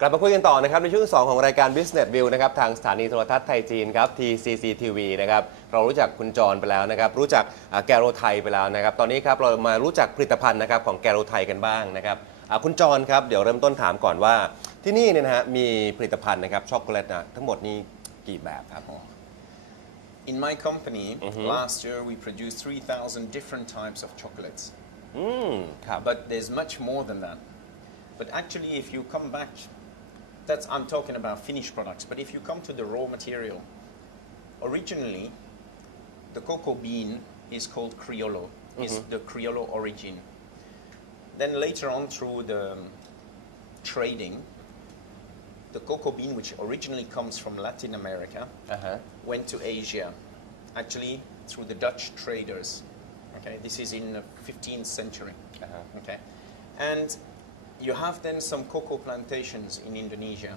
กลับมาคุยกันต่อนะครับในช่วงที่2ของรายการ Business View นะครับทางสถานีโทรทัศน์ไทยจีนครับ TCCTV นะครับเรารู้จักคุณจรไปแล้วนะครับรู้จักGalloThaiไปแล้วนะครับตอนนี้ครับเรามารู้จักผลิตภัณฑ์นะครับของGalloThaiกันบ้างนะครับคุณจรครับเดี๋ยวเริ่มต้นถามก่อนว่าที่นี่เนี่ยนะฮะมีผลิตภัณฑ์นะครับช็อกโกแลตนะทั้งหมดนี้กี่แบบครับ In my company, last year we produced 3,000 different types of chocolates. ครับ But there's much more than that. But actually, if you come back, I'm talking about finished products. But if you come to the raw material, originally, the cocoa bean is called Criollo. Is the Criollo origin. Then later on, through the trading, the cocoa bean, which originally comes from Latin America, went to Asia, actually through the Dutch traders. Okay, this is in the 15th century. Okay, and you have then some cocoa plantations in Indonesia,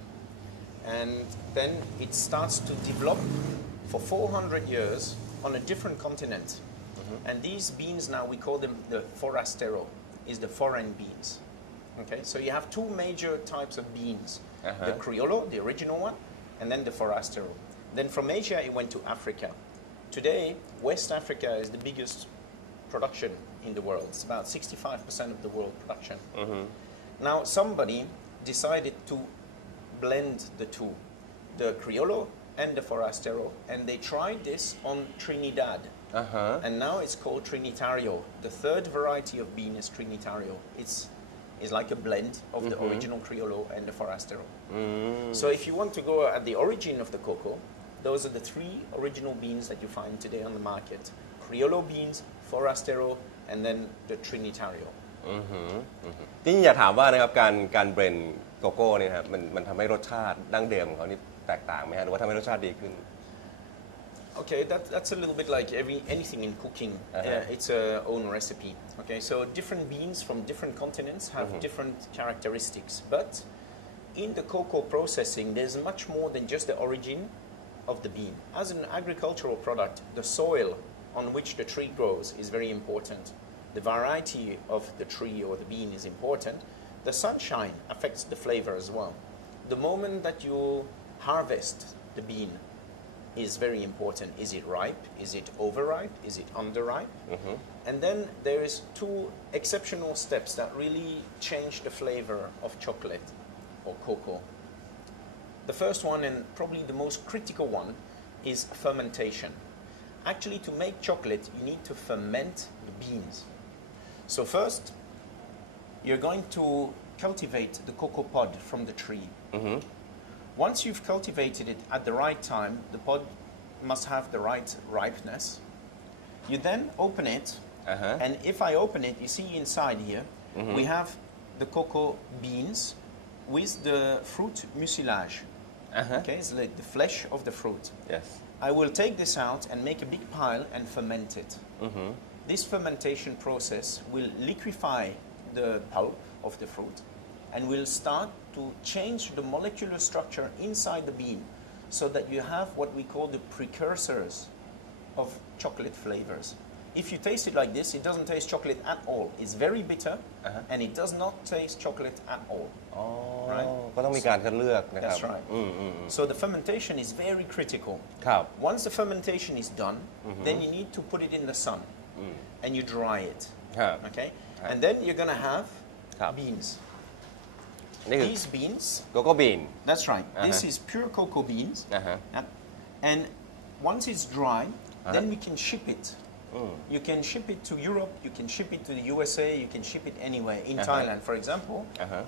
and then it starts to develop for 400 years on a different continent. And these beans now we call them the forastero, is the foreign beans. Okay, so you have two major types of beans. The Criollo, the original one, and then the Forastero. Then from Asia it went to Africa. Today, West Africa is the biggest production in the world. It's about 65% of the world production. Now somebody decided to blend the two, the Criollo and the Forastero, and they tried this on Trinidad. And now it's called Trinitario. The third variety of bean is Trinitario. It's like a blend of the original Criollo and the Forastero. So if you want to go at the origin of the cocoa, those are the three original beans that you find today on the market. Criollo beans, Forastero, and then the Trinitario. ที่อยากถามว่านะครับการเบรนด์โกโก้เนี่ยครับมันทำให้รสชาติดั้งเดิมของเขานี่แตกต่างไหมฮะหรือว่าทำให้รสชาติดีขึ้น Okay, that's a little bit like anything in cooking. It's a own recipe. Okay, so different beans from different continents have different characteristics. But in the cocoa processing, there's much more than just the origin of the bean. As an agricultural product, the soil on which the tree grows is very important. The variety of the tree or the bean is important. The sunshine affects the flavor as well. The moment that you harvest the bean is very important. Is it ripe? Is it overripe? Is it underripe? And then there is two exceptional steps that really change the flavor of chocolate or cocoa. The first one, and probably the most critical one, is fermentation. Actually, to make chocolate, you need to ferment the beans. So first, you're going to cultivate the cocoa pod from the tree. Once you've cultivated it at the right time, the pod must have the right ripeness. You then open it, and if I open it, you see inside here, we have the cocoa beans with the fruit mucilage. Okay, it's like the flesh of the fruit. Yes. I will take this out and make a big pile and ferment it. This fermentation process will liquefy the pulp of the fruit and will start to change the molecular structure inside the bean so that you have what we call the precursors of chocolate flavors. If you taste it like this, it doesn't taste chocolate at all. It's very bitter and it does not taste chocolate at all. Right? ก็ต้องมีการคัดเลือกนะครับ That's right. So the fermentation is very critical. ครับ Once the fermentation is done, then you need to put it in the sun and you dry it. ครับ Okay? And then you're going to have beans. นี่คือ These beans, โกโก้บีน that's right. This is pure cocoa beans. And once it's dry, then we can ship it. You can ship it to Europe, you can ship it to the USA, you can ship it anywhere. In Thailand, for example,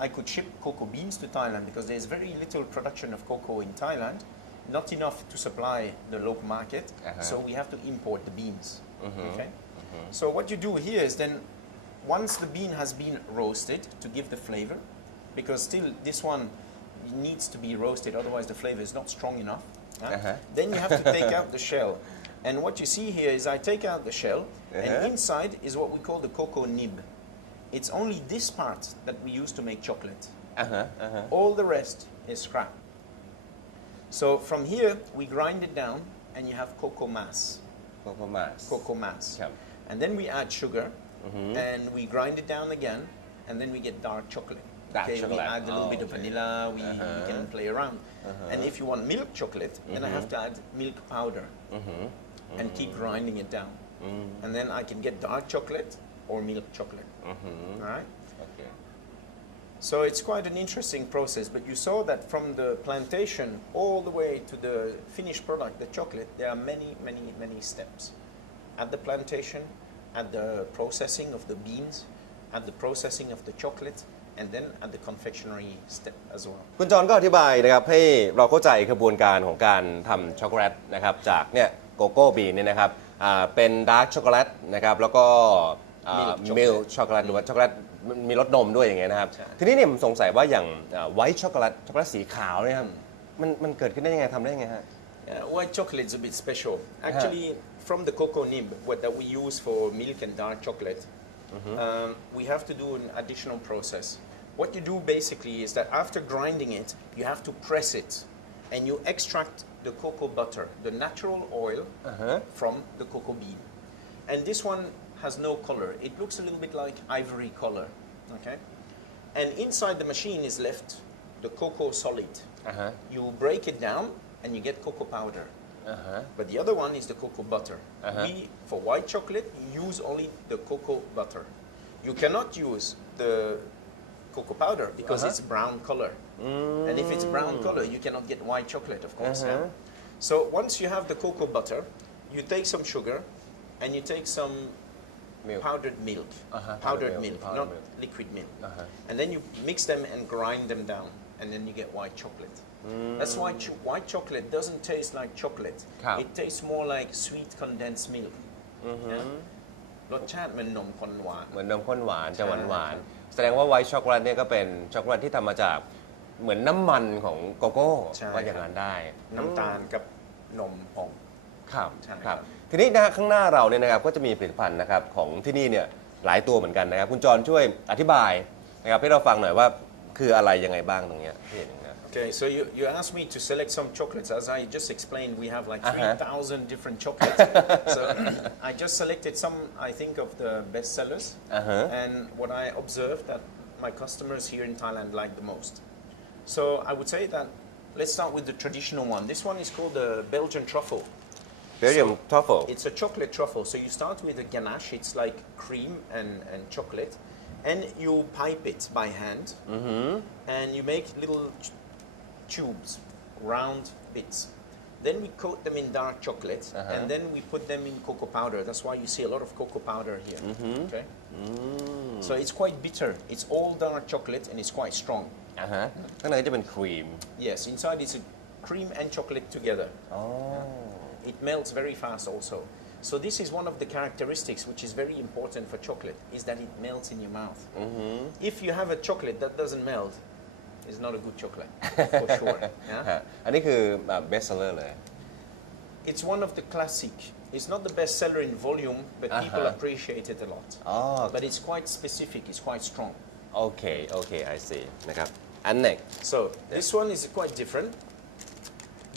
I could ship cocoa beans to Thailand because there's very little production of cocoa in Thailand, not enough to supply the local market, so we have to import the beans. Okay? So what you do here is then, once the bean has been roasted to give the flavor, because still this one needs to be roasted, otherwise the flavor is not strong enough. Then you have to take out the shell. And what you see here is I take out the shell, and inside is what we call the cocoa nib. It's only this part that we use to make chocolate. All the rest is scrap. So from here, we grind it down, and you have cocoa mass. Cocoa mass. And then we add sugar, and we grind it down again, and then we get dark chocolate. Dark Okay, we chocolate. add a little Oh, bit of okay. vanilla, we can play around. And if you want milk chocolate, then I have to add milk powder and keep grinding it down. And then I can get dark chocolate or milk chocolate. All right? Okay. So it's quite an interesting process, but you saw that from the plantation all the way to the finished product, the chocolate, there are many, many, many steps. At the plantation, at the processing of the beans, at the processing of the chocolate, and then at the confectionery step as well. คุณจอห์นก็อธิบายนะครับให้เราเข้าใจกระบวนการของการทำช็อกโกแลตนะครับจากเนี่ยโกโก้บีนเนี่ยนะครับเป็นดาร์กช็อกโกแลตนะครับแล้วก็มิลช็อกโกแลตหรือว่าช็อกโกแลตมีรสนมด้วยอย่างเงี้ยนะครับทีนี้เนี่ยผมสงสัยว่าอย่างไวท์ช็อกโกแลตสีขาวเนี่ยครับมันเกิดขึ้นได้ยังไงทำได้ยังไงฮะ White chocolate is a bit special. Actually, from the cocoa nib, what that we use for milk and dark chocolate, we have to do an additional process. What you do basically is that after grinding it, you have to press it, and you extract the cocoa butter, the natural oil from the cocoa bean. And this one has no color. It looks a little bit like ivory color, okay? And inside the machine is left the cocoa solid. You break it down, and you get cocoa powder. But the other one is the cocoa butter. We, for white chocolate, use only the cocoa butter. You cannot use the cocoa powder because it's brown color. And if it's brown color, you cannot get white chocolate, of course. So once you have the cocoa butter, you take some sugar and you take some powdered milk, powdered milk, not liquid milk. And then you mix them and grind them down, and then you get white chocolate. That's why white chocolate doesn't taste like chocolate. It tastes more like sweet condensed milk. รสชาติมันนมข้นหวานเหมือนนมข้นหวานจะหวานๆแสดงว่าไวท์ช็อกโกแลตเนี่ยก็เป็นช็อกโกแลตที่ทำมาจากเหมือนน้ำมันของโกโก้ว่าอย่างนั้นได้น้ำตาลกับนมผงครับทีนี้นะข้างหน้าเราเนี่ยนะครับก็จะมีผลิตภัณฑ์นะครับของที่นี่เนี่ยหลายตัวเหมือนกันนะครับคุณจรช่วยอธิบายนะครับให้เราฟังหน่อยว่าคืออะไรยังไงบ้างตรงเนี้ยที่เห็นนะ Okay, so you asked me to select some chocolates. As I just explained, we have like 3,000 different chocolates. So I just selected some, I think, of the best sellers. And what I observed that my customers here in Thailand like the most. So I would say that let's start with the traditional one. This one is called the Belgian truffle. Belgian truffle. It's a chocolate truffle. So you start with a ganache. It's like cream and chocolate. And you pipe it by hand. And you make little tubes, round bits. Then we coat them in dark chocolate, and then we put them in cocoa powder. That's why you see a lot of cocoa powder here. Okay. So it's quite bitter. It's all dark chocolate, and it's quite strong. ข้างในจะเป็นครีม Yes, inside is a cream and chocolate together. It melts very fast also. So this is one of the characteristics which is very important for chocolate, is that it melts in your mouth. If you have a chocolate that doesn't melt, it's not a good chocolate, for sure. อันนี้คือ best seller เลย It's one of the classic. It's not the best seller in volume, but people appreciate it a lot. But it's quite specific, it's quite strong. Okay, I see นะครับ and next So this one is quite different.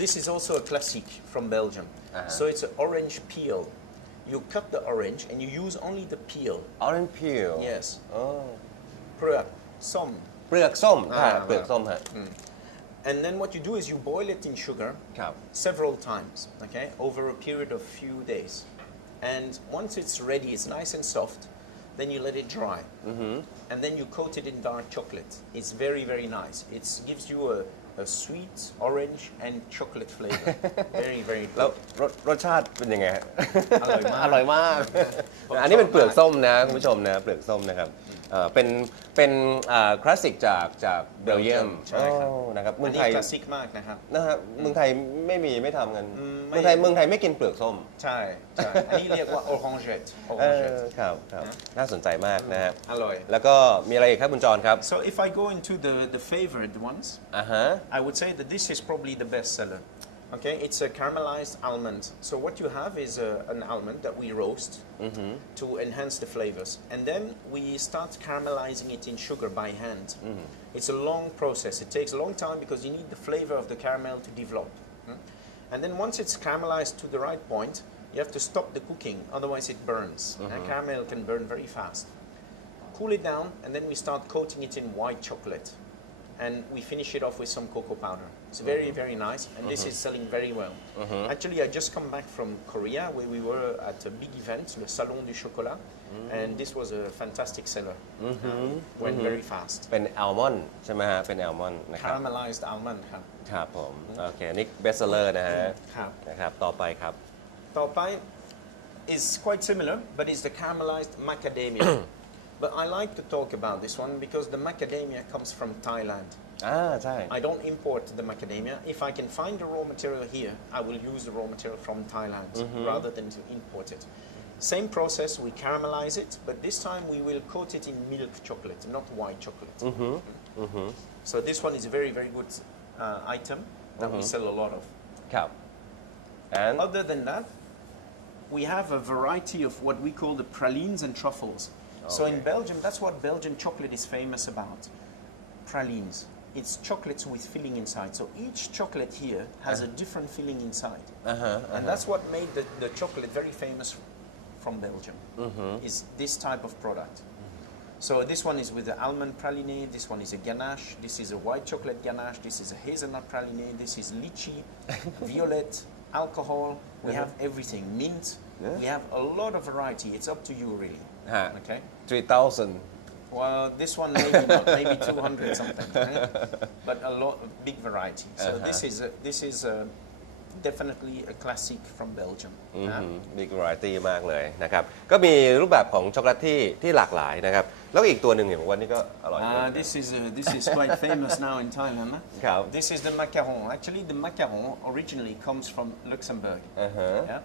This is also a classic from Belgium. So it's an orange peel. You cut the orange and you use only the peel. orange peel Yes. เปลือกส้ม เปลือกส้มเปลือกส้มฮะ And then what you do is you boil it in sugar several times, okay, over a period of few days. And once it's ready, it's nice and soft, then you let it dry. And then you coat it in dark chocolate. It's very, very nice. It gives you a sweet orange and chocolate flavor. Very, very แล้ว good. รสชาติเป็นยังไงฮะ อร่อยมาก อร่อยมาก อันนี้เป็นเปลือกส้มนะคุณผู้ชมนะเปลือกส้มนะครับเป็นคลาสสิกจากเบลเยียม ใช่ครับ นะครับ อั เมื น อง นี้ ไทย คลาสสิกมากนะครับ นะฮะเมืองไทยไม่ทำกัน ไม่ เมืองไทยไม่กินเปลือกส้ม ใช่อันนี้เรียกว่า orangette ครับน่าสนใจมากนะฮะ อร่อย แล้วก็มีอะไรอีกครับคุณจรครับ So if I go into the favored ones, I would say that this is probably the best seller. Okay, it's a caramelized almond. So what you have is an almond that we roast to enhance the flavors. And then we start caramelizing it in sugar by hand. It's a long process. It takes a long time because you need the flavor of the caramel to develop. And then once it's caramelized to the right point, you have to stop the cooking, otherwise it burns. And caramel can burn very fast. cool it down, and then we start coating it in white chocolate. And we finish it off with some cocoa powder. It's very, very nice, and this is selling very well. Actually, I just come back from Korea, where we were at a big event, le Salon du Chocolat, and this was a fantastic seller. Went very fast. เป็นอัลมอนด์ใช่ไหมฮะเป็นอัลมอนด์นะครับ Caramelized almond ครับ ครับผมโอเคนี่เบสเซอร์นะฮะ ครับ นะครับต่อไปครับ ต่อไป is quite similar, but it's the caramelized macadamia. But I like to talk about this one because the macadamia comes from Thailand. ใช่ I don't import the macadamia. If I can find the raw material here, I will use the raw material from Thailand rather than to import it. Same process, we caramelize it, but this time we will coat it in milk chocolate, not white chocolate. So this one is a very, very good item that we sell a lot of. ครับ and Other than that, we have a variety of what we call the pralines and truffles. So in Belgium, that's what Belgian chocolate is famous about. Pralines. It's chocolates with filling inside. So each chocolate here has a different filling inside. And that's what made the chocolate very famous from Belgium, is this type of product. So this one is with the almond praline, this one is a ganache, this is a white chocolate ganache, this is a hazelnut praline, this is lychee, violet, alcohol, we have everything, mint, we have a lot of variety. It's up to you really. ฮะ Okay. 3,000 Well, this one maybe not, maybe 200 something, right? But a lot of big variety. So this is definitely a classic from Belgium. มีวาไรตี้มากเลยนะครับก็มีรูปแบบของช็อกโกแลตที่หลากหลายนะครับแล้วอีกตัวหนึ่งเห็นบอกว่านี่ก็อร่อย This is quite famous now in Thailand. Huh? ครับ This is the macaron. Actually, the macaron originally comes from Luxembourg. Yeah?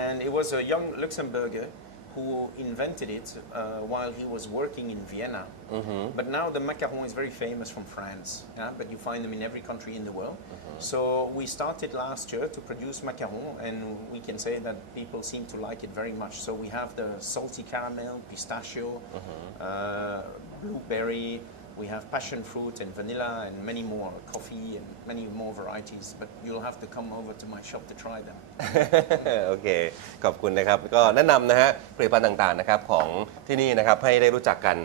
And it was a young Luxembourger who invented it while he was working in Vienna. But now the macaron is very famous from France, yeah? But you find them in every country in the world. So we started last year to produce macaron, and we can say that people seem to like it very much. So we have the salty caramel, pistachio, blueberry, we have passion fruit and vanilla and many more, coffee and many more varieties. But you'll have to come over to my shop to try them. โอเคขอบคุณนะครับก็แนะนำนะฮะผลิตภัณฑ์ต่างๆนะครับของที่นี่นะครับให้ได้รู้จักกัน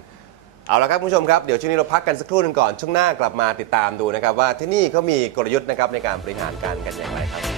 เอาละครับคุณผู้ชมครับเดี๋ยวช่วงนี้เราพักกันสักครู่หนึงก่อนช่วงหน้ากลับมาติดตามดูนะครับว่าที่นี่เขามีกลยุทธ์นะครับในการบริหารการกันอย่างไรครับ